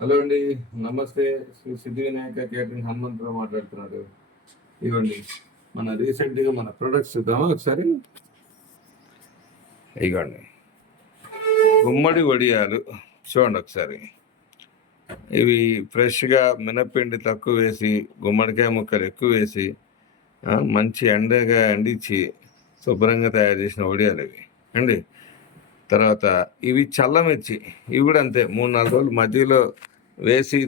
Hello అండి. నమస్తే. శ్రీ సిద్ధి Vinayaka catering Hanumantharao మాట్లాడుతున్నాడు. ఇవ్వండి మన రీసెంట్గా మన ప్రొడక్ట్స్ చూద్దామా ఒకసారి. ఇవ్వండి గుమ్మడి వడియాలు చూడండి ఒకసారి. ఇవి ఫ్రెష్గా మినప్పిండి తక్కువ వేసి గుమ్మడికాయ ముక్కలు ఎక్కువ వేసి మంచి ఎండగా ఎండిచ్చి శుభ్రంగా తయారు చేసిన వడియాలు ఇవి అండి. తర్వాత ఇవి చల్లమిర్చి, ఇవి కూడా అంతే 3-4 రోజులు మధ్యలో వేసి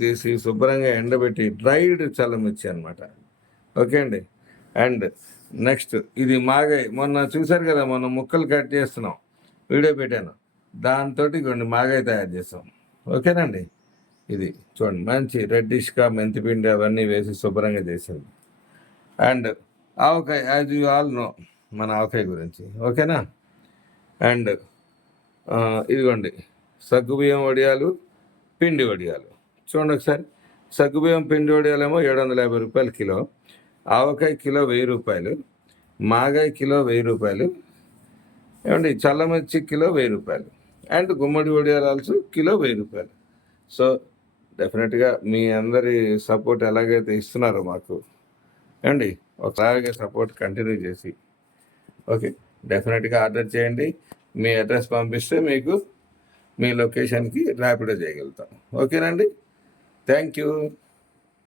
తీసి శుభ్రంగా ఎండబెట్టి డ్రైడ్ చల్లమిర్చి అనమాట. ఓకే అండి. అండ్ నెక్స్ట్ ఇది మాగాయ్, మొన్న చూసారు కదా, మొన్న ముక్కలు కట్ చేస్తున్నాం, వీడియో పెట్టాను, దాంతో కొన్ని మాగాయ్ తయారు చేస్తాం. ఓకేనండి. ఇది చూడండి మంచి రెడ్డిష్గా మెంతిపిండి అవన్నీ వేసి శుభ్రంగా చేసింది. And avakaya, as you all know మన ఆవకాయ గురించి. ఓకేనా. అండ్ ఇదిగోండి సగ్గుబియ్యం వడియాలు, పిండి వడియాలు చూడండి ఒకసారి. సగ్గుబియ్యం పిండి వడియాలేమో 750 రూపాయలు కిలో, ఆవకాయ కిలో 1000 రూపాయలు, మాగాయ కిలో 1000 రూపాయలు, ఏమండి చల్లమిర్చి కిలో 1000 రూపాయలు, అండ్ గుమ్మడి వడియాలు ఆల్సో కిలో 1000 రూపాయలు. సో డెఫినెట్గా మీ అందరి సపోర్ట్ ఎలాగైతే ఇస్తున్నారో మాకు ఏమండి, ఒకసారిగా సపోర్ట్ కంటిన్యూ చేసి ఓకే డెఫినెట్గా ఆర్డర్ చేయండి. మీ అడ్రస్ పంపిస్తే మీకు మీ లొకేషన్కి ర్యాపిడో చేయగలుగుతాం. ఓకేనండి. Thank you.